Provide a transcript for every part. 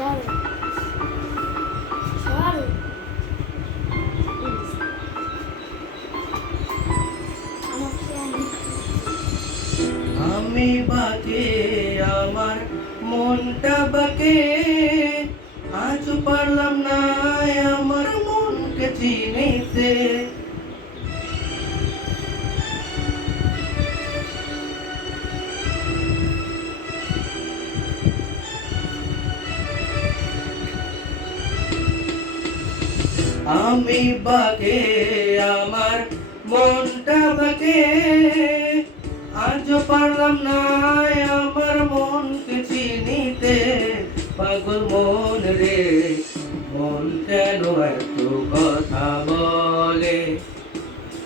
আমি বাকে আমার মনটা বাকে, আজ পারলাম না আমার মনকে চিনিতে। আমি বাকে আমার মনটা বাকে, আজ পারলাম না আমার মনকে চিনিতে। পাগল মন রে, মন কেন এত কথা বলে?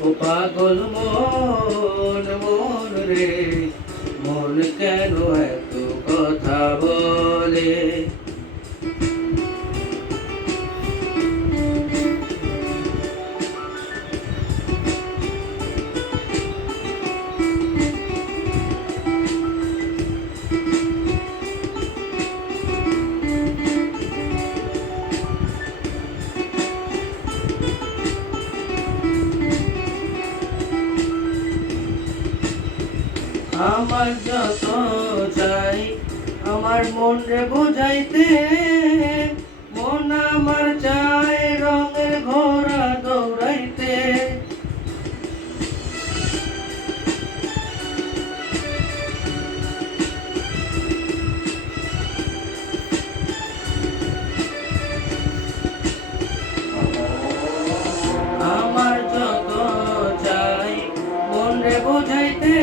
ও পাগল মন, মন রে, মন কেন এত কথা বলে? আমার যত চাই আমার মন রে বোঝাইতে, মন আমার চায় রঙের ঘোড়া দৌড়াইতে। আমার যত চাই মন রে বোঝাইতে,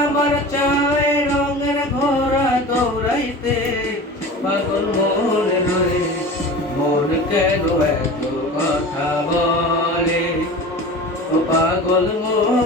আমার চায় রঙের ঘোড়া দৌড়াইতে। পাগল মন রে, মন কেন এত কথা বলে? ও পাগল মন।